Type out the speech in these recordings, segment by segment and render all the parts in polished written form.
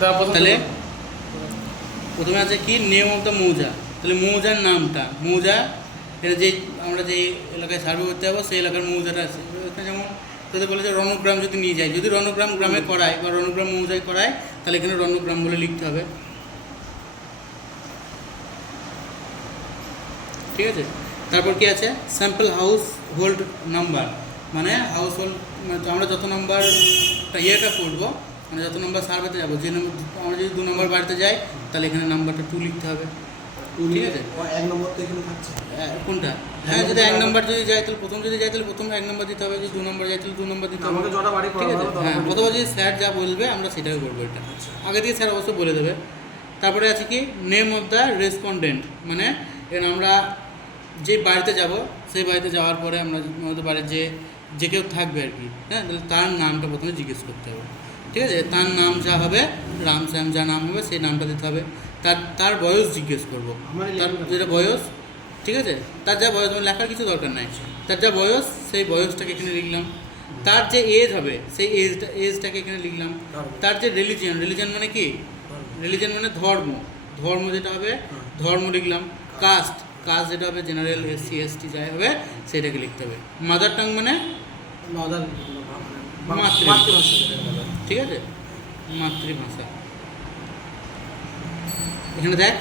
তাহলে প্রথমে আছে কি নেম অফ দ্য মৌজা, তাহলে মৌজার নামটা, মৌজা এটা যে আমরা যে এলাকায় সার্ভে করতে যাবো সেই এলাকার মৌজাটা আছে। যেমন তাদের বলেছে রণগ্রাম যদি নিয়ে যায়, যদি রণগ্রাম গ্রামে করায় বা রণগ্রাম মৌজায় করায় তাহলে এখানে রণগ্রাম বলে লিখতে হবে, ঠিক আছে। তারপর কি আছে স্যাম্পল হাউস হোল্ড নাম্বার, মানে হাউস হোল্ড আমরা যত নাম্বার ইয়েটা করবো, মানে যত নম্বর সার্ভেতে যাবো, যে নম্বর আমরা যদি 2 নম্বর বাড়িতে যাই তাহলে এখানে নাম্বারটা 2 লিখতে হবে, ঠিক আছে। 1 নম্বর তো এখানে থাকছে কোনটা? হ্যাঁ, যদি 1 নম্বর যদি যায় তাহলে প্রথম যদি যায় তাহলে প্রথম 1 নম্বর দিতে হবে, যদি 2 নম্বর যায় তাহলে 2 নম্বর দিতে হবে, আমাকে যটা বাড়ি ঠিক আছে। পড়াবো হ্যাঁ, অথবা যদি স্যার যা বলবে আমরা সেটাই করবো, এটা আগে থেকে স্যার অবশ্যই বলে দেবে। তারপরে আছে কি নেম অফ দ্য রেসপন্ডেন্ট, মানে এখানে আমরা যে বাড়িতে যাব সেই বাড়িতে যাওয়ার পরে আমরা আমাদের বাড়ির যে কেউ থাকবে আর কি, হ্যাঁ, তাহলে তার নামটা প্রথমে জিজ্ঞেস করতে হবে, ঠিক আছে। তার নাম যা হবে, রাম শ্যাম যা নাম হবে সেই নামটা দিতে হবে। তার বয়স জিজ্ঞেস করবো, তার যেটা বয়স, ঠিক আছে, তার যা বয়স, লেখার কিছু দরকার নাই, তার যা বয়স সেই বয়সটাকে এখানে লিখলাম। তার যে এজ হবে সেই এজটাকে এখানে লিখলাম। তার যে রিলিজিয়ন মানে কি, রিলিজিয়ন মানে ধর্ম যেটা হবে ধর্ম লিখলাম। কাস্ট যেটা হবে জেনারেল, SC ST যাই হবে সেটাকে লিখতে হবে। মাদার টাং মানে মাতৃভাষা, ঠিক আছে, মাতৃভাষা। এখানে দেখ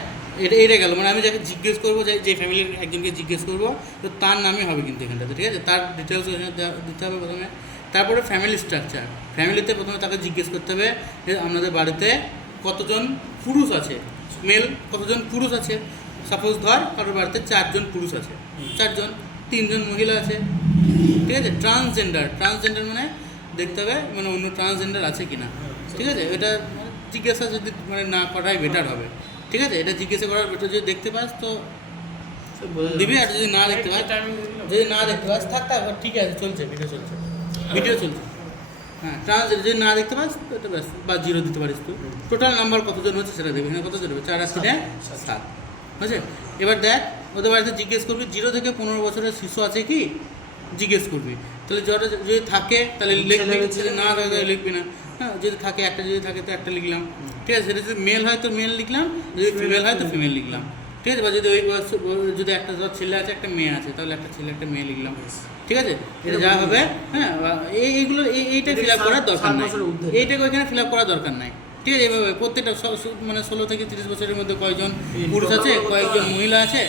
এটা গেল, মানে আমি যাকে জিজ্ঞেস করবো, যে ফ্যামিলির একজনকে জিজ্ঞেস করবো, তো তার নামই হবে কিন্তু এখানটাতে, ঠিক আছে। তার ডিটেলস এখানে দিতে হবে প্রথমে। তারপরে ফ্যামিলি স্ট্রাকচার, ফ্যামিলিতে প্রথমে তাকে জিজ্ঞেস করতে হবে যে আপনাদের বাড়িতে কতজন পুরুষ আছে, মেল কতজন পুরুষ আছে। সাপোজ ধর কারোর বাড়িতে 4 জন পুরুষ আছে, 4 জন, 3 জন মহিলা আছে, ঠিক আছে। ট্রান্সজেন্ডার মানে দেখতে হবে মানে অন্য ট্রান্সজেন্ডার আছে কিনা, ঠিক আছে। এটা জিজ্ঞাসা যদি মানে না করাই বেটার হবে, ঠিক আছে। এটা জিজ্ঞাসা করার বেটার, যদি দেখতে পাস তো দিবি, আর যদি না দেখতে পাস থাক, ঠিক আছে, চলছে ভিডিও চলছে। হ্যাঁ, ট্রান্সজেন্ডার যদি না দেখতে পাস তো এটা ব্যাস, বা 0 দিতে পারিস তুই। টোটাল নাম্বার কতজন হচ্ছে সেটা দেবে, এখানে কতজন হবে, 4 আর 3 7, বুঝছে। এবার দেখ ওদের বাড়িতে জিজ্ঞেস করবি 0 থেকে 15 বছরের শিশু আছে কি, জিজ্ঞেস করবি। তাহলে যদি থাকে তাহলে লিখবি, যদি না থাকে তাহলে লিখবি না। হ্যাঁ, যদি থাকে একটা, যদি থাকে তো একটা লিখলাম, ঠিক আছে। সেটা যদি মেল হয় তো মেল লিখলাম, যদি ফিমেল হয় তো ফিমেল লিখলাম, ঠিক আছে। বা যদি ওই যদি একটা ধর ছেলে আছে একটা মেয়ে আছে তাহলে একটা ছেলে একটা মেয়ে লিখলাম, ঠিক আছে। এটা যা হবে, হ্যাঁ, এইগুলো এইটা ফিল আপ করার দরকার নাই, এইটাকে ওইখানে ফিল আপ করার দরকার নাই, ঠিক আছে। এইভাবে প্রত্যেকটা মানে 16 থেকে 30 বছরের মধ্যে কয়েকজন পুরুষ আছে, কয়েকজন মহিলা আছে,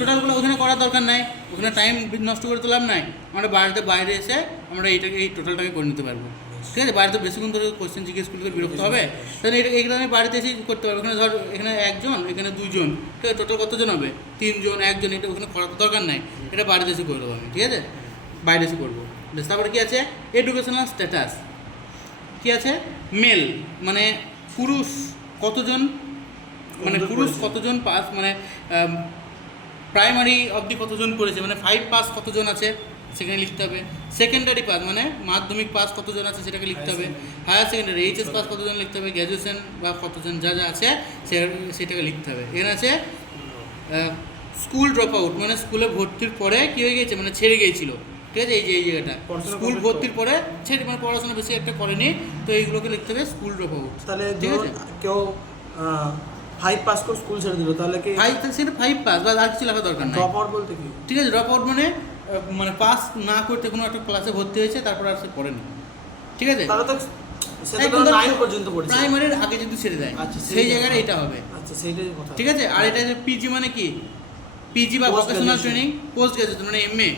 টোটালগুলো ওখানে করার দরকার নাই, ওখানে টাইম নষ্ট করে তো লাভ নাই। আমরা বাড়িতে বাইরে এসে আমরা এই টোটালটাকে করে নিতে পারবো, ঠিক আছে। বাড়িতে বেশিক্ষণ ধরে কোয়েশ্চেন জিজ্ঞেস করতে বিরক্ত হবে, তাহলে এইগুলো আমি বাড়িতে এসেই করতে পারবো। এখানে ধর এখানে 1 জন, এখানে 2 জন, ঠিক আছে, টোটাল কতজন হবে, 3 জন, 1 জন, এটা ওখানে করার দরকার নাই, এটা বাড়িতে এসে করে দেবো আমি, ঠিক আছে, বাইরে এসে করবো। তারপরে কী আছে এডুকেশনাল স্ট্যাটাস, কী আছে মেল মানে পুরুষ কতজন, মানে পুরুষ কতজন পাস, মানে প্রাইমারি অবধি কতজন করেছে, মানে 5 পাস কতজন আছে সেখানে লিখতে হবে। সেকেন্ডারি পাস মানে মাধ্যমিক পাস কতজন আছে সেটাকে লিখতে হবে। হায়ার সেকেন্ডারি HS পাস কতজন লিখতে হবে, গ্র্যাজুয়েশন বা কতজন যা আছে সেটাকে লিখতে হবে। এখানে আছে স্কুল ড্রপ আউট, মানে স্কুলে ভর্তির পরে কী হয়ে গেছে, মানে ছেড়ে গিয়েছিল, ঠিক আছে। এই জায়গাটা স্কুল ভর্তির পরে ছেড়ে, মানে পড়াশোনা বেশি একটা করেনি, তো এইগুলোকে লিখতে হবে স্কুল ড্রপ আউট। তাহলে ঠিক আছে, কেউ 5 পাস করে স্কুল ছেড়ে দিল, তাহলে কি 5 পাস বা আর কিছু লেখা দরকার নাই। ড্রপ আউট বলতে কি, ঠিক আছে, ড্রপ আউট মানে পাস না করতে কোনো একটা ক্লাসে ভর্তি হয়েছে তারপর আর সে পড়েনি, ঠিক আছে। তাহলে তো প্রাইমারির আগে যদি ছেড়ে দেয় সেই জায়গায় এটা হবে, আচ্ছা সেইটাই কথা, ঠিক আছে। আর এটা পিজি মানে কি, পিজি বা ভোকেশনাল ট্রেনিং, পোস্ট গ্রাজুয়েশন মানে MA,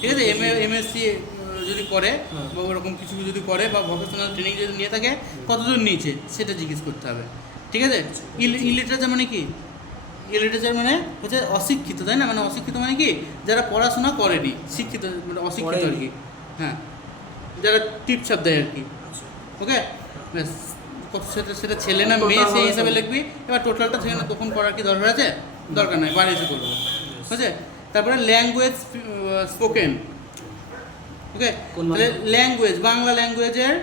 ঠিক আছে। MSc যদি করে বা ওরকম কিছু যদি করে বা ভোকেশনাল ট্রেনিং যদি নিয়ে থাকে কতজন নিয়েছে সেটা জিজ্ঞেস করতে হবে, ঠিক আছে। ইলিটারেচার মানে কি, ইলিটারেচার মানে হচ্ছে অশিক্ষিত, তাই না, মানে অশিক্ষিত মানে কি যারা পড়াশোনা করেনি, শিক্ষিত মানে অশিক্ষিত আর কি, হ্যাঁ, যারা টিপছাপ দেয় আর কি, ওকে। সেটা ছেলে না মেয়ে সেই হিসাবে লিখবি। এবার টোটালটা সেখানে তখন করার কি দরকার আছে, দরকার নাই, বাড়ি এসে করবো, ঠিক আছে। তারপরে ল্যাঙ্গুয়েজ স্পোকেন, ওকে। তাহলে ল্যাঙ্গুয়েজ, বাংলা ল্যাঙ্গুয়েজের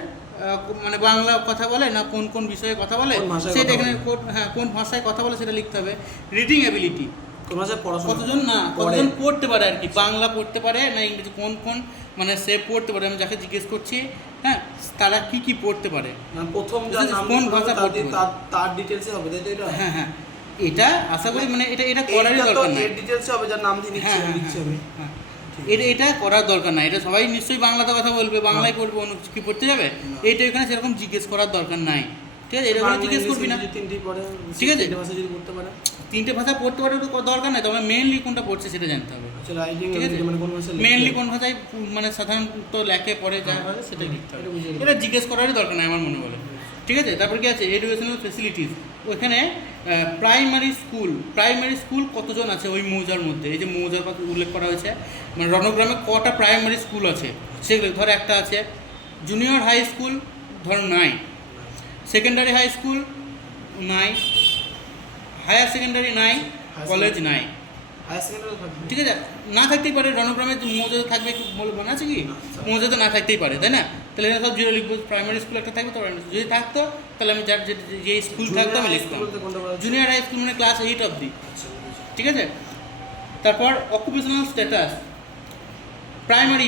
মানে বাংলা কথা বলে না কোন কোন বিষয়ে কথা বলে সেটা এখানে, হ্যাঁ, কোন ভাষায় কথা বলে সেটা লিখতে হবে। রিডিং অ্যাবিলিটি, কোন ভাষায় পড়াশোনা কতজন না পড়ে। কতজন পড়তে পারে আর কি, বাংলা পড়তে পারে না ইংরেজি, কোন কোন মানে সে পড়তে পারে, আমি যাকে জিজ্ঞেস করছি হ্যাঁ তারা কি কি পড়তে পারে, মানে প্রথম যার নাম কোন লিখতে হবে ভাষা তার পড়তে দিয়ে- পারে? তার ডিটেলসে হবে, তাই তো এটা? হ্যাঁ হ্যাঁ এটা আশা করি মানে এটা করারই এইটা তো দরকার নাই। এর ডিটেলসে হবে যার নাম দিয়ে হ্যাঁ হ্যাঁ লিখছে আমি। হ্যাঁ এটা করার দরকার নাই, এটা সবাই নিশ্চয়ই বাংলাতে কথা বলবে, বাংলায় পড়বে, অন্য কিছু কি পড়তে যাবে? না। এইটা এখানে সেরকম জিজ্ঞেস করার দরকার নাই, ঠিক আছে? এরকম বাংলা, জিজ্ঞেস ইংলিশ, করবি না, হিন্দি তিনটেই পড়ে, ঠিক আছে? তিনটে ভাষা যদি পড়তে পারে। তিনটে ভাষা পড়তে পারে তো দরকার নাই, তবে মেনলি কোনটা পড়ছে সেটা জানতে হবে, আচ্ছা, রাইটিং ঠিক আছে? মানে কোন ভাষায় লিখতে মেনলি হবে? কোন ভাষায় মানে সাধারণত লেখে পড়ে যা হয় সেটাই লিখতে হবে, এটা বুঝে গেলাম। এটা জিজ্ঞেস করারই দরকার নাই আমার মনে বলে, ঠিক আছে? তারপর কি আছে এডুকেশনাল ফেসিলিটিস, ওইখানে প্রাইমারি স্কুল কতজন আছে ওই মৌজার মধ্যে, এই যে মৌজার কথা উল্লেখ করা হয়েছে, মানে রণগ্রামে কটা প্রাইমারি স্কুল আছে সেগুলো ধর একটা আছে, জুনিয়র হাই স্কুল ধর নাই, সেকেন্ডারি হাই স্কুল নাই, হায়ার সেকেন্ডারি নাই, কলেজ নাই, হায়ার সেকেন্ডারি থাকবে। ঠিক আছে? না থাকতেই পারে, রণগ্রামে মৌজাতে থাকবে একটু মনে আছে কি? না, স্যার। মৌজাতে না থাকতেই পারে, তাই না? তাহলে এখানে সব জিরো লিখবো, প্রাইমারি স্কুল একটা থাকবে তো যদি থাকতো তাহলে আমি যার যে স্কুল থাকতো আমি লিখতাম। বলতে কোনটা বলা হচ্ছে? জুনিয়র হাই স্কুল মানে ক্লাস 8 অবধি, আচ্ছা, বুঝেছি। ঠিক আছে? তারপর অকুপেশনাল স্ট্যাটাস, প্রাইমারি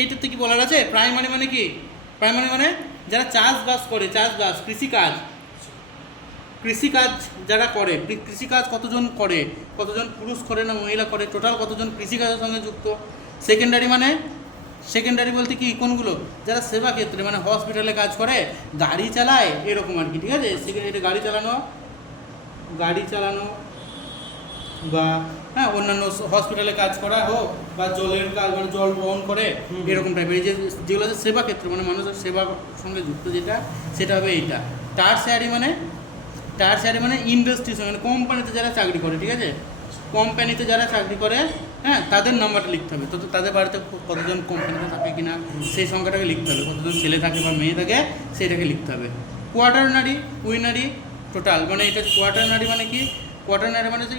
এইটাতে কি বলার আছে? প্রাইমারি মানে কি? প্রাইমারি মানে যারা চাষবাস করে, চাষবাস কৃষিকাজ যারা করে, কৃষিকাজ কতজন করে, কতজন পুরুষ করে না মহিলা করে, টোটাল কতজন কৃষিকাজের সঙ্গে যুক্ত। সেকেন্ডারি বলতে কি কোনগুলো? যারা সেবা ক্ষেত্রে মানে হসপিটালে কাজ করে, গাড়ি চালায়, এরকম আর কি, ঠিক আছে? সেকেন্ডারি গাড়ি চালানো বা হ্যাঁ অন্যান্য হসপিটালে কাজ করা হোক, বা জলের কাজ মানে জল বহন করে, এরকম টাইপের এই যেগুলো আছে সেবা ক্ষেত্র মানে মানুষের সেবার সঙ্গে যুক্ত যেটা, সেটা হবে এইটা। টারশিয়ারি মানে ইন্ডাস্ট্রিজ মানে কোম্পানিতে যারা চাকরি করে, ঠিক আছে? কোম্পানিতে যারা চাকরি করে হ্যাঁ তাদের নাম্বারটা লিখতে হবে, তো তাদের বাড়িতে কতজন কোম্পানিতে থাকে কিনা সেই সংখ্যাটাকে লিখতে হবে, কতজন ছেলে থাকে বা মেয়ে থাকে সেইটাকে লিখতে হবে। কুইনারি টোটাল মানে এটা কোয়াটারনারি মানে কি? কোয়াটারনারি মানে যে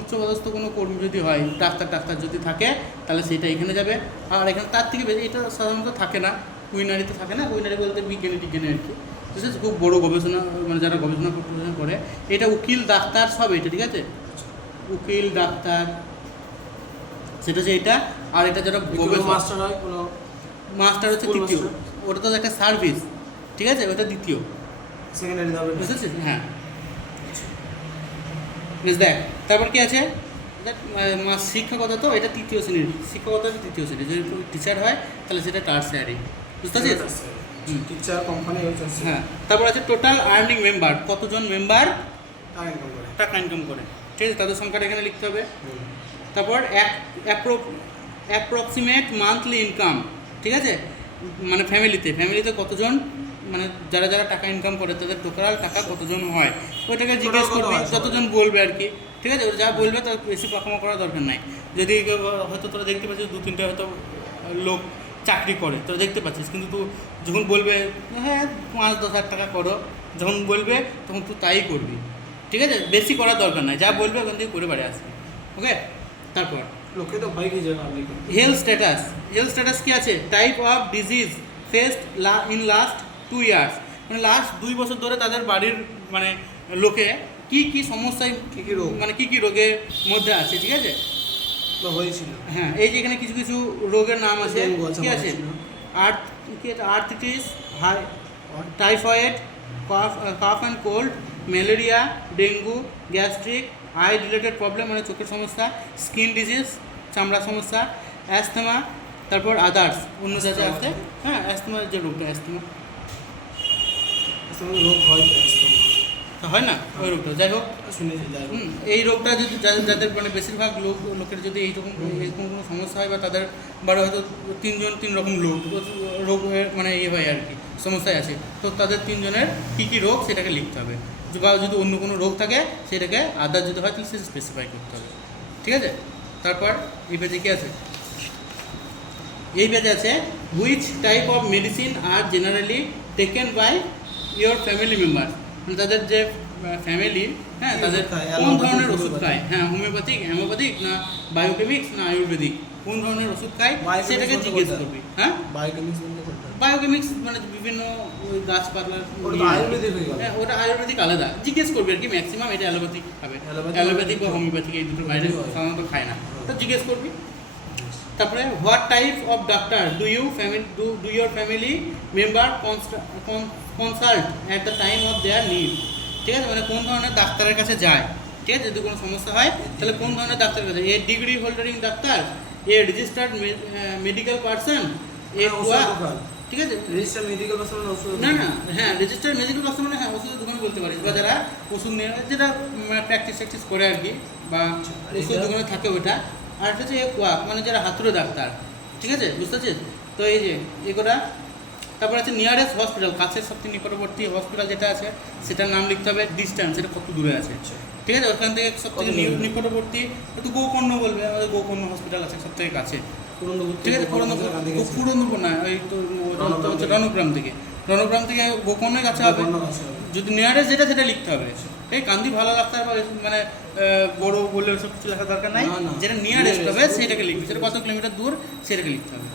উচ্চপদস্থ কোনো কর্মী যদি হয়, ডাক্তার যদি থাকে তাহলে সেটা এখানে যাবে, আর এখানে তার থেকে বেশি এটা সাধারণত থাকে না, কুইনারিতে থাকে না। কুইনারি বলতে বিজ্ঞানী আর কি, বুঝেছ? খুব বড় গবেষণা মানে যারা গবেষণা করে, এটা উকিল ডাক্তার সব এটা, ঠিক আছে? উকিল ডাক্তার সেটা হচ্ছে এটা, আর এটা যারা গবেষণা মাস্টার হয় কোনো মাস্টার হচ্ছে স্কুল তৃতীয়, মাস্টার। ওটা তো একটা সার্ভিস, ঠিক আছে? ওটা দ্বিতীয়, সেকেন্ডারি হবে না। বুঝেছিস? হ্যাঁ বেশ, দেখ তারপর কি আছে, দেখ শিক্ষকতা তো এটা তৃতীয় শ্রেণীর, শিক্ষকতা তৃতীয় শ্রেণী, যদি টিচার হয় তাহলে সেটা টারশিয়ারি, বুঝতে পারছিস? টিচার কোম্পানি হচ্ছে হ্যাঁ তারপর আছে টোটাল আর্নিং মেম্বার, কতজন মেম্বার টাকা ইনকাম করে। টাকা ইনকাম করে, ঠিক আছে? তাদের সংখ্যাটা এখানে লিখতে হবে। তারপর অ্যাপ্রক্সিমেট মান্থলি ইনকাম, ঠিক আছে? মানে ফ্যামিলিতে কতজন মানে যারা টাকা ইনকাম করে তাদের টোটাল টাকা কতজন হয় ওইটাকে জিজ্ঞেস Total কত করবি, হয় সবার? যতজন বলবে আর কি, ঠিক আছে? ওরা যা বলবে তার বেশি পাকামো করার দরকার নাই। যদি হয়তো তোরা দেখতে পাচ্ছিস 2-3টে হয়তো লোক চাকরি করে, তোরা দেখতে পাচ্ছিস, কিন্তু তুই যখন বলবে হ্যাঁ 5-10 হাজার টাকা করো, যখন বলবে তখন তুই তাই করবি, ঠিক আছে? বেশি করার দরকার নাই, যা বলবে ওখান থেকে করে বাড়ি আসবি, ওকে? তারপর লোকে তো ভয় কি যায় আপনি হেলথ স্ট্যাটাস কি আছে? Type of disease faced in last 2 years, মানে লাস্ট 2 বছর ধরে তাদের বাড়ির মানে লোকে কি সমস্যায় কি কি রোগ? মানে কি রোগের মধ্যে আছে, ঠিক আছে? বা হয়েছিল। হ্যাঁ এই যে এখানে কিছু রোগের নাম আছে, ডেঙ্গু আছে, কি আছে? হয়েছিল। Arthritis, typhoid, calf and cold, malaria, dengue, gastric, I related problem মানে চোখের সমস্যা, স্কিন ডিজিজ চামড়ার সমস্যা, অ্যাস্থমা, তারপর আদার্স অন্য জায়গায় আছে, হ্যাঁ অ্যাস্থমার যে রোগটা অ্যাস্থমা রোগ হয় হয় না ওই রোগটা, যাই হোক শুনেছি যাই হোক। এই রোগটা যদি যাদের মানে বেশিরভাগ লোকের যদি এরকম কোনো সমস্যা হয় বা তাদের বাড়ি হয়তো 3 রকম রোগ মানে ইয়ে হয় আর কি, সমস্যায় আছে, তো তাদের 3 জনের কী রোগ সেটাকে লিখতে হবে, বা যদি অন্য কোনো রোগ থাকে সেটাকে আদার যদি হয় তাহলে সেটা স্পেসিফাই করতে হবে, ঠিক আছে? তারপর এই পেজে কী আছে? এই পেজে আছে which type of medicine are generally taken by your family member, মানে তাদের যে ফ্যামিলি হ্যাঁ তাদের কোন ধরনের ওষুধ খায়, হ্যাঁ হোমিওপ্যাথিক না বায়োকেমিক্স না আয়ুর্বেদিক, কোন ধরনের ওষুধ খায় সেটাকে জিজ্ঞেস করবি। হ্যাঁ বায়োকেমিক্স বলতে কোনটা? বায়োকেমিক্স মানে বিভিন্ন ওই গাছপালার ওটা তো আয়ুর্বেদিক হয়ে গেল। হ্যাঁ, ওটা আয়ুর্বেদিক আলাদা জিজ্ঞেস করবে আর কি, ম্যাক্সিমাম এটা অ্যালোপ্যাথিক খাবে, অ্যালোপ্যাথিক বা হোমিওপ্যাথিক এই দুটোর বাইরে সাধারণত খায় না, তো জিজ্ঞেস করবি। তারপরে what type of doctor do your family member consult at the time of their need, ঠিক আছে, মানে কোন ধরনের ডাক্তারের কাছে যায়, ঠিক আছে, যদি কোনো সমস্যা হয় তাহলে কোন ধরনের ডাক্তারের কাছে, এ ডিগ্রি হোল্ডারিং doctor, a registered medical person, এ ঠিক আছে, রেজিস্টার মেডিকেল পার্সন ওষুধ না না হ্যাঁ রেজিস্টার্ড মেডিকেল পার্সন মানে হ্যাঁ ওষুধের দোকান বলতে পারিস, বা যারা ওষুধ নিয়ে যেটা প্র্যাকটিস করে আর কি, বা ওষুধ দোকানে থাকে ওটা। আর একটা হচ্ছে কোয়াক মানে যারা হাতুড়ে ডাক্তার, ঠিক আছে, বুঝতে পারছিস? তো এই যে এগুলা, তারপর আছে নিয়ারেস্ট হসপিটাল, কাছের সবথেকে নিকটবর্তী হসপিটাল যেটা আছে সেটার নাম লিখতে হবে, ডিস্টেন্স এটা কত দূরে আছে, ঠিক আছে, ওখান থেকে সবথেকে নিকটবর্তী একটু গোকর্ণ বলবে, আমাদের গোকর্ণ হসপিটাল আছে সবথেকে কাছে, ঠিক আছে, পুরন্দপুর না ওই তো হচ্ছে রণগ্রাম থেকে গোকর্ণের কাছে হবে, যদি নিয়ারেস্ট যেটা সেটা লিখতে হবে। এই কান্দি ভালো ডাক্তার বা মানে বড় বলে ওসব কিছু লেখার দরকার নাই, যেটা নিয়ারেস্ট হবে সেটাকে লিখবে, সেটা কত কিলোমিটার দূর সেটাকে লিখতে হবে,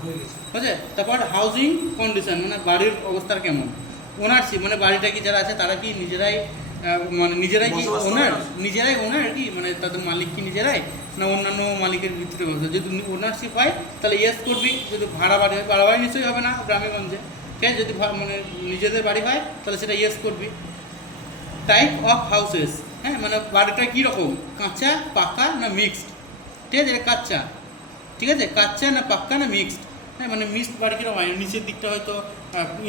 ঠিক আছে। তারপর হাউজিং কন্ডিশন মানে বাড়ির অবস্থা কেমন, ওনারশিপ মানে বাড়িটা কি যারা আছে তারা কি নিজেরাই কি ওনার কি মানে তাদের মালিক কি নিজেরাই না অন্যান্য মালিকের ভিতরে বসে, যদি ওনারশিপ হয় তাহলে ইয়েস করবি, যদি ভাড়া বাড়ি হয় ভাড়া বাড়ি নিশ্চয়ই হবে না গ্রামে গঞ্জে, ঠিক আছে, যদি মানে নিজেদের বাড়ি হয় তাহলে সেটা ইয়েস করবি। টাইপ অফ হাউসেস, হ্যাঁ মানে বাড়িটা কীরকম, কাঁচা পাকা না মিক্সড, ঠিক আছে, কাঁচা, ঠিক আছে, কাঁচা না পাক্কা না মিক্সড, হ্যাঁ মানে মিক্সড বাড়ি কীরকম হয়, নিচের দিকটা হয়তো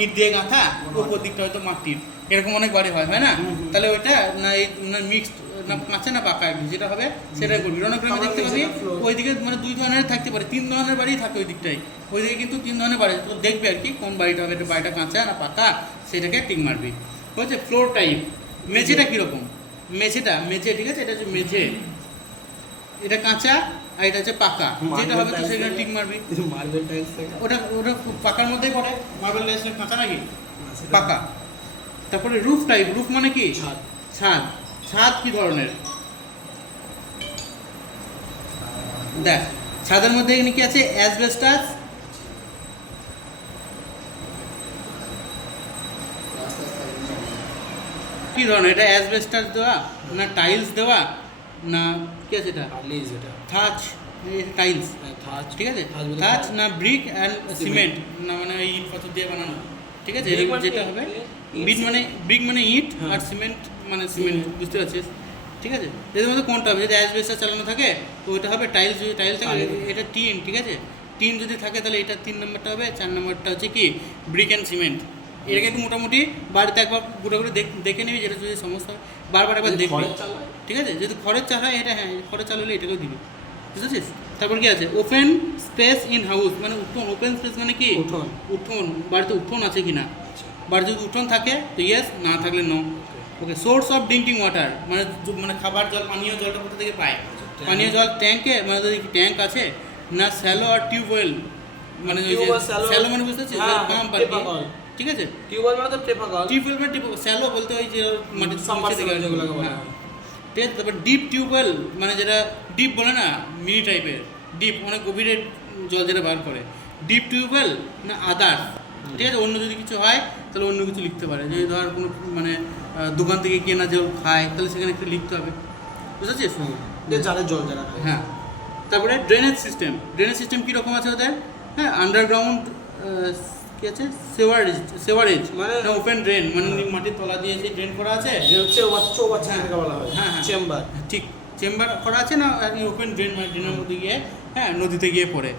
ইট দিয়ে গাঁথা, উপর দিকটা হয়তো মাটির, এরকম অনেক বাড়ি হয় না, তাহলে ওইটা না এই না মিক্সড না কাঁচা না পাকা একদম যেটা হবে সেটাই করবি। রণগ্রামে দেখতে পাবি ওইদিকে মানে দুই ধরনের থাকতে পারে, 3 ধরনের বাড়ি থাকে ওই দিকটাই, ওইদিকে কিন্তু 3 ধরনের বাড়ি, তো দেখবি আর কি কোন বাড়িটা হবে, এটা বাড়িটা কাঁচা না পাকা সেটাকে টিক মারবি। হচ্ছে ফ্লোর টাইপ, মেঝেটা কীরকম, মেঝে ঠিক আছে, এটা হচ্ছে মেঝে, এটা কাঁচা আর এটা হচ্ছে পাকা, যেটা হবে তো সেখানে টিক মারবি। মার্বেল টাইলস ওটা পাকার মধ্যেই পড়ে, মার্বেল টাইলস কাঁচা নাকি পাকা। তারপরে রুফ টাইপ, রুফ মানে কি ছাদ কি ধরনের, দেখ ছাদের মধ্যে এখানে কি আছে, অ্যাসবেস্টাস, কি ধরনের, এটা অ্যাসবেস্টাস দেওয়া না টাইলস দেওয়া না কি আছে, এটা থাচ টাইলস, ঠিক আছে, থাচ না ব্রিক অ্যান্ড সিমেন্ট না মানে ইট পাথর দিয়ে বানানো, ঠিক আছে, এরকম যেটা হবে। ব্রিক মানে ইট আর সিমেন্ট মানে সিমেন্ট, বুঝতে পারছিস, ঠিক আছে। এদের মধ্যে কোনটা হবে, যদি অ্যাসবেস্টাস চালানো থাকে তো ওইটা হবে টাইলস, যদি টাইলস থাকে এটা টিন, ঠিক আছে, টিন যদি থাকে তাহলে এটা 3 নম্বরটা হবে। 4 নম্বরটা হচ্ছে কি ব্রিক অ্যান্ড সিমেন্ট। এটাকে একটু মোটামুটি বাড়িতে একবার ঘুরে দেখে নিবি, যেটা যদি সমস্যা হয় বারবার একবার দেখবি, ঠিক আছে, যদি খড়ের চাল হয় এটা হ্যাঁ খড়ের চাল হলে এটাকেও দিবি, বুঝেছিস। তারপর কি আছে, ওপেন স্পেস ইন হাউস মানে উঠোন, ওপেন স্পেস মানে কি উঠোন, বাড়িতে উঠোন আছে কি না, বাড়িতে যদি উঠোন থাকে তো ইয়েস, না থাকলে no. Okay, source of drinking water মানে খাবার জল, পানীয় জলটা কোথা থেকে পায়, পানীয় জল ট্যাঙ্কে মানে যদি ট্যাঙ্ক আছে না, শ্যালো আর টিউবওয়েল মানে শ্যালো মানে বুঝতে পারছিস পাম্প আর কি, ঠিক আছে, টিউবওয়েল মানে তো টেপাকল, টিউবওয়েল মানে শ্যালো বলতে ওই যে মাটির নিচে থেকে যেগুলো, হ্যাঁ ঠিক আছে। তারপর ডিপ টিউবওয়েল মানে যেটা ডিপ বলে না, মিনি টাইপের ডিপ, অনেক গভীরের জল যেটা বার করে, ডিপ টিউবওয়েল না আদার্স, ঠিক আছে, অন্য যদি কিছু হয় তাহলে অন্য কিছু লিখতে পারে, যদি ধর কোনো মানে দোকান থেকে কেনা জল খায় তাহলে সেখানে একটু লিখতে হবে, বুঝেছিস, যাদের জল যারা খায়। হ্যাঁ। তারপরে ড্রেনেজ সিস্টেম কীরকম আছে ওদের, হ্যাঁ আন্ডারগ্রাউন্ড কি আছে, সেওয়ারেজ মানে ওপেন ড্রেন মানে মাটির তলা দিয়ে যে ড্রেন করা আছে, হ্যাঁ চেম্বার, ঠিক চেম্বার করা আছে না, ওপেন ড্রেন মানে ড্রেনের মধ্যে গিয়ে হ্যাঁ নদীতে গিয়ে পড়ে,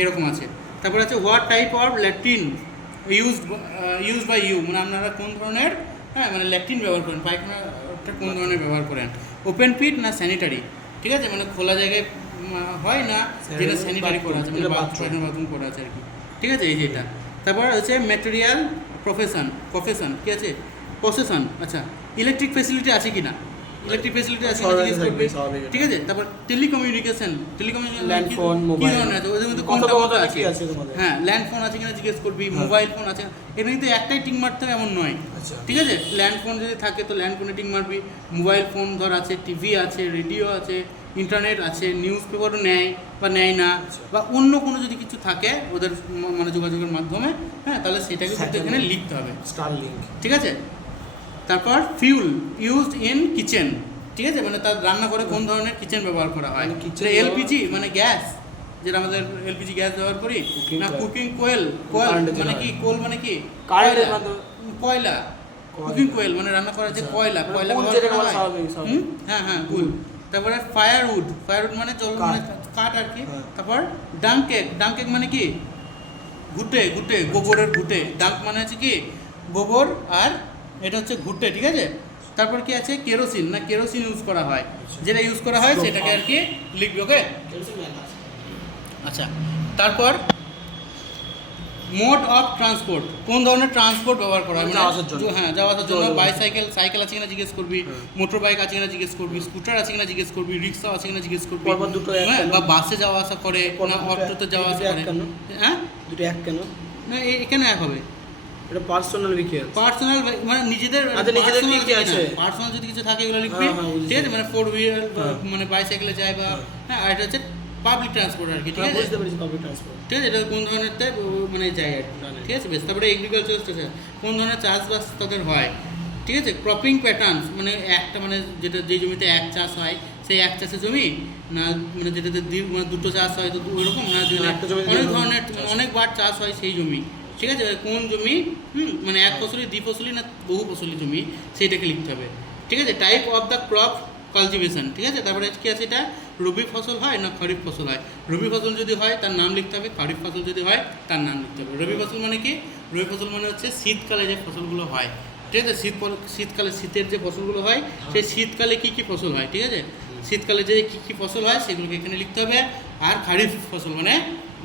এরকম আছে। তারপরে আছে what type of latrine use by you মানে আপনারা কোন ধরনের হ্যাঁ মানে ল্যাট্রিন ব্যবহার করেন, পায়খানাটা কোন ধরনের ব্যবহার করেন, ওপেন পিট না স্যানিটারি, ঠিক আছে, মানে খোলা জায়গায় হয় না যেটা স্যানিটারি করা আছে মানে বাথরুম করা আছে আর কি, ঠিক আছে, এই যে এটা। তারপর হচ্ছে ম্যাটেরিয়াল প্রফেশন কি আছে, প্রসেশন, আচ্ছা ইলেকট্রিক ফেসিলিটি আছে কি না, ইলেকট্রিক ফেসিলিটি আছে ঠিক আছে। তারপর টেলিকমিউনিকেশন ল্যান্ডফোন, কি ধরনের আছে, ওদের মধ্যে কোনটা আছে, হ্যাঁ ল্যান্ডফোন আছে কিনা জিজ্ঞেস করবি, মোবাইল ফোন আছে, এর কিন্তু একটাই টিক মারতে হবে এমন নয়, ঠিক আছে, ল্যান্ডফোন যদি থাকে তো ল্যান্ডফোনে টিক মারবি, মোবাইল ফোন ধর আছে, টিভি আছে, রেডিও আছে, ইন্টারনেট আছে, নিউজ পেপারও নেয় বা নেয় না, বা অন্য কোনো যদি কিছু থাকে ওদের মানে যোগাযোগের মাধ্যমে, হ্যাঁ, তাহলে সেটাকে কিন্তু এখানে লিখতে হবে, স্টারলিংক। ঠিক আছে। তারপর ফিউল ইউজড ইন কিচেন, ঠিক আছে, মানে তার রান্না করে কোন ধরনের কিচেন ব্যবহার করা হয়, মানে kitchen এলপিজি মানে গ্যাস, যেটা আমাদের এলপিজি গ্যাস ব্যবহার করি, Cooking না coal। কুকিং কোয়েল, কোয়েল Current-এর মানে জন্য কি, কোল মানে কি, কারেন্টের কয়লা, মাধ্যমে কয়লা, কুকিং কোয়েল মানে রান্না করার যে আচ্ছা। কয়লা, মানে কয়লা coal ব্যবহার যেটাকে করা বলে হয়। স্বাভাবিক, স্বাভাবিক। হ্যাঁ হ্যাঁ, কুল। তারপরে ফায়ারউড, ফায়ারউড মানে জল কাঠ। মানে কাঠ আর কি। হ্যাঁ। তারপর ডাঙ্কেক, ডাঙ্কেক মানে কি, ঘুটে, ঘুটে, গোবরের ঘুটে, ডাঙ্ক মানে হচ্ছে কি গোবর, আর এটা হচ্ছে ঘুটে, ঠিক আছে। তারপর কি আছে, কেরোসিন, না কেরোসিন ইউজ করা হয়, যেটা ইউজ করা হয় সেটাকে আর কি লিখবে, ওকে। আচ্ছা, তারপর মোড অফ ট্রান্সপোর্ট, কোন ধরনের ট্রান্সপোর্ট ব্যবহার করা হয়, মানে যাওয়া আসার জন্য। হ্যাঁ, যাওয়া আসার জন্য। জল- বাইসাইকেল, সাইকেল আছে কিনা জিজ্ঞেস করবি, হ্যাঁ। মোটর বাইক আছে কিনা জিজ্ঞেস করবি, স্কুটার আছে কিনা জিজ্ঞেস করবি, রিক্সা আছে কিনা জিজ্ঞেস করবি, পরপর দুটো এক হ্যাঁ, কেন? বা বাসে যাওয়া আসা করে, পরপর না দুটো অটোতে যাওয়া আসা দুটো এক করে, কেন? হ্যাঁ, দুটো এক কেন? না এখানে এক হবে, এটা পার্সোনাল ভেহিকেল। পার্সোনাল মানে নিজেদের, আচ্ছা, নিজেদের কি কি আছে? পার্সোনাল যদি কিছু থাকে এগুলো লিখবি, হ্যাঁ, হ্যাঁ, বুঝেছি। ঠিক আছে, মানে ফোর হুইলার, হ্যাঁ। মানে বাইসাইকেলে যায় বা, হ্যাঁ। হ্যাঁ, আর এটা হচ্ছে পাবলিক ট্রান্সপোর্ট আর কি, ঠিক আছে, বুঝতে পেরেছি, পাবলিক ট্রান্সপোর্ট। ঠিক আছে, এটা কোন ধরনের মানে যায় আর কি, জানি। ঠিক আছে, বেশ। তারপরে এগ্রিকালচার কোন ধরনের চাষবাস তাদের হয়, ঠিক আছে। ক্রপিং প্যাটার্নস মানে একটা মানে যেটা যে জমিতে এক চাষ হয় সেই এক চাষের জমি, না মানে যেটাতে মানে দুটো চাষ হয় তো ওইরকম, না যেটা একটা জমিতে অনেক দুটো ধরনের চাষ। অনেকবার চাষ হয় সেই জমি, ঠিক আছে, কোন জমি, মানে এক ফসলি, দ্বিফসলি, না বহু ফসলি জমি, সেইটাকে লিখতে হবে, ঠিক আছে। Type of the crop cultivation, ঠিক আছে। তারপরে কি আছে, এটা রবি ফসল হয় না খরিফ ফসল হয়, রবি ফসল যদি হয় তার নাম লিখতে হবে, খরিফ ফসল যদি হয় তার নাম লিখতে হবে। রবি ফসল মানে কি, রবি ফসল মানে হচ্ছে শীতকালে যে ফসলগুলো হয়, ঠিক আছে, শীতকালে শীতের যে ফসলগুলো হয় সেই শীতকালে কী কী ফসল হয়, ঠিক আছে, শীতকালে যে কী কী ফসল হয় সেগুলোকে এখানে লিখতে হবে। আর খরিফ ফসল মানে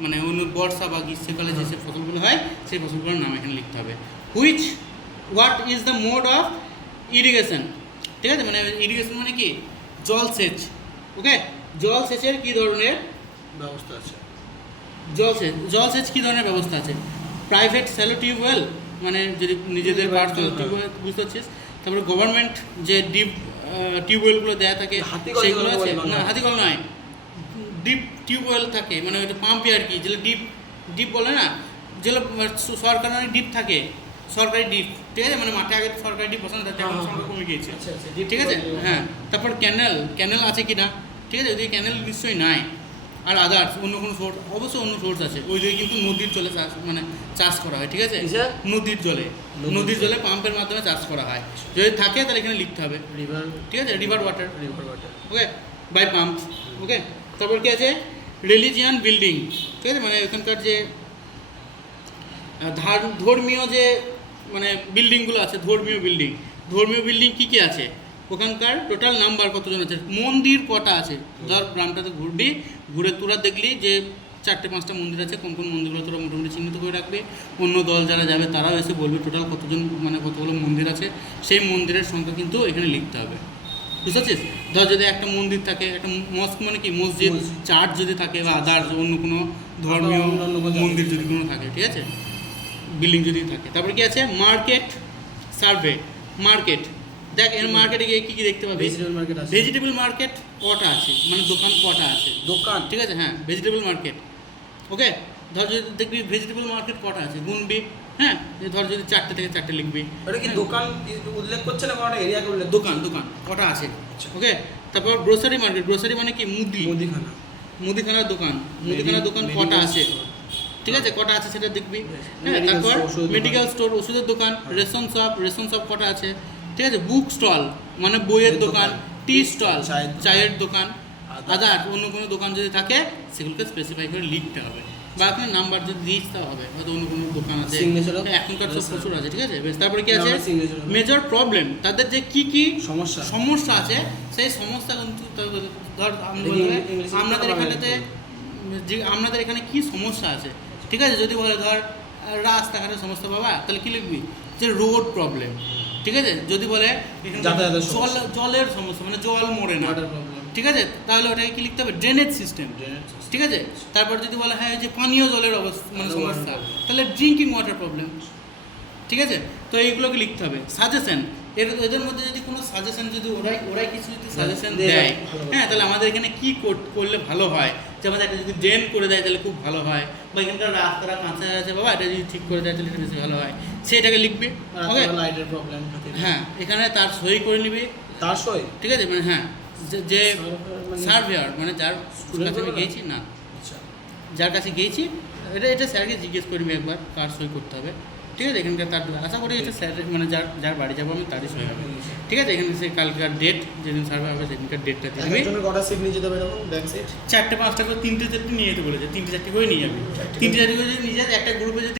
মানে অন্য বর্ষা বা গ্রীষ্মকালে যে সব ফসলগুলো হয় সেই ফসলগুলোর নাম এখানে লিখতে হবে। What is the mode of irrigation, ঠিক আছে, মানে ইরিগেশন মানে কি, জলসেচ, ওকে। জলসেচের কী ধরনের ব্যবস্থা আছে। জলসেচ কী ধরনের ব্যবস্থা আছে, প্রাইভেট স্যালো টিউবওয়েল মানে যদি নিজেদের পার্সোনাল হ্যাঁ। টিউবওয়েল, বুঝতে পারছিস। তারপরে গভর্নমেন্ট যে ডিপ টিউবওয়েলগুলো দেয়া থাকে হাতিকল সেগুলো যেগুলো আছে, বলে না বাংলায়। হাতিকল নয়, ডিপ টিউবওয়েল থাকে, মানে ওইটা পাম্পই আর কি, যেগুলো ডিপ ডিপ বলে না, যেগুলো সরকারি ডিপ থাকে, সরকারি ডিপ, ঠিক আছে, মানে মাঠে আগে সরকারি ডিপ বসানো থাকে, এখন হ্যাঁ, সংখ্যা হ্যাঁ। কমে গিয়েছে, আচ্ছা, আচ্ছা, ঠিক আছে, হ্যাঁ। তারপর ক্যানেল আছে কি না, ঠিক আছে, যদি ক্যানেল নিশ্চয়ই নাই, আর আদার্স অন্য কোনো সোর্স, অবশ্যই অন্য সোর্স আছে, ওই দিকে কিন্তু নদীর জলে চাষ মানে চাষ করা হয়, ঠিক আছে, কিসে? নদীর জলে, নদীর জলে পাম্পের মাধ্যমে চাষ করা হয়, যদি থাকে তাহলে এখানে লিখতে হবে, রিভার, ঠিক আছে, river water, water. Okay, by pump, okay. তারপর কি আছে, রিলিজিয়ান বিল্ডিং, ঠিক আছে, মানে এখানকার যে ধর্মীয় যে মানে বিল্ডিংগুলো আছে, ধর্মীয় বিল্ডিং কী কী আছে, ওখানকার টোটাল নাম্বার কতজন আছে, মন্দির কটা আছে, ধর গ্রামটাতে ঘুরবি, ঘুরে তোরা দেখলি যে 4-5টা মন্দির আছে, কোন কোন মন্দিরগুলো তোরা মোটামুটি চিহ্নিত করে রাখবি, অন্য দল যারা যাবে তারাও এসে বলবে টোটাল কতজন মানে কতগুলো মন্দির আছে, সেই মন্দিরের সংখ্যা কিন্তু এখানে লিখতে হবে, বুঝতে পারছিস। ধর যদি একটা মন্দির থাকে, একটা মস্ক মানে কি মসজিদ, চার্চ যদি থাকে বা আদার্স অন্য কোনো ধর্মীয় অন্য কোনো মন্দির যদি কোনো থাকে, ঠিক আছে, বিল্ডিং যদি থাকে। তারপরে কি আছে, মার্কেট সার্ভে, মার্কেট, দেখ এর মার্কেটে গিয়ে কী কী দেখতে পাবি, ভেজিটেবল মার্কেট আছে। ভেজিটেবল মার্কেট কটা আছে, মানে দোকান কটা আছে, দোকান, ঠিক আছে, হ্যাঁ, ভেজিটেবল মার্কেট, ওকে। ধর যদি দেখবি ভেজিটেবল মার্কেট কটা আছে গুনবি, হ্যাঁ, ধর যদি 4টে থেকে 4টে লিখবি, ওটা কি হ্যাঁ, দোকান উল্লেখ করছে না, কোনটা এরিয়াকে উল্লেখ? দোকান কটা আছে, ওকে। তারপর গ্রোসারি মার্কেট, গ্রোসারি মানে কি মুদিখানা, মুদিখানার দোকান কটা আছে, ঠিক আছে, কটা আছে সেটা দেখবি, হ্যাঁ। Medical তারপর store, ওষুধের মেডিকেল স্টোর, ওষুধের দোকান, রেশন শপ কটা আছে, ঠিক আছে, বুক স্টল মানে বইয়ের দোকান, টি স্টল চায়ের দোকান, আদার অন্য কোনো দোকান যদি থাকে সেগুলোকে স্পেসিফাই করে লিখতে হবে, বা আপনার নাম্বার যদি দিস তাও হবে, হয়তো অন্য কোনো দোকান আছে, Signature of- এখনকার সব প্রচুর আছে, ঠিক আছে, বেশ। তারপরে কি আছে, number, signature of- major problem, তাদের যে কি কি সমস্যা আছে সেই সমস্যা কিন্তু ধর English- আপনাদের এখানেতে যে আপনাদের এখানে কি সমস্যা আছে, ঠিক আছে, যদি বলে ধর রাস্তাঘাটের সমস্যা বাবা, তাহলে কি লিখবি যে রোড প্রবলেম, ঠিক আছে, যদি বলে এখানে যাতায়াতের সমস্যা। জলের সমস্যা মানে জল মরে না, ওয়াটার প্রবলেম, ঠিক আছে, তাহলে ওটাকে কি লিখতে হবে, ড্রেনেজ সিস্টেম, ঠিক আছে। তারপর যদি বলে হ্যাঁ এই যে পানীয় জলের অবস্থা মানে সমস্যা, তাহলে ড্রিঙ্কিং ওয়াটার প্রবলেম, ঠিক আছে, তো এইগুলোকে লিখতে হবে। সাজেশন, এদের মধ্যে যদি কোনো সাজেশন যদি ওরাই কিছু যদি সাজেশন দেয়, দেয়, ভালো কথা। হ্যাঁ, তাহলে আমাদের এখানে কী করলে ভালো হয়, যে আমাদের একটা যদি ড্রেন করে দেয় তাহলে খুব ভালো হয়, বা এখানকার রাস্তাটা কাঁচা আছে বাবা, এটা যদি ঠিক করে দেয় তাহলে এটা বেশি ভালো হয়, সেটাকে লিখবে। ওকে, লাইটের প্রবলেম থাকে। হ্যাঁ, এখানে তার সই করে নিবি, তার সই ঠিক আছে, মানে হ্যাঁ, যে মানে- সার্ভেয়ার, মানে যার Student কাছে আমি করবে না? গিয়েছি না, আচ্ছা যার কাছে গিয়েছি, এটা স্যারকে জিজ্ঞেস করবি একবার কার সই করতে হবে, ঠিক আছে, এখানকার তার আশা করি এটা স্যার, মানে যার বাড়ি যাবো আমি তারই সই হবে, ঠিক আছে, এখানে সে কালকার ডেট যেদিন সার্ভে হবে সেদিনকার ডেটটা দিয়ে দিবি। একজনের কটা সিট নিয়ে যেতে হবে এরকম ব্যাক সিট? 4টে 5টা করে 3টে 4টে নিয়ে যেতে বলেছে, 3টে 4টে করে নিয়ে যাবে, 3টে 4টে করে যদি নিয়ে যায় একটা গ্রুপে যদি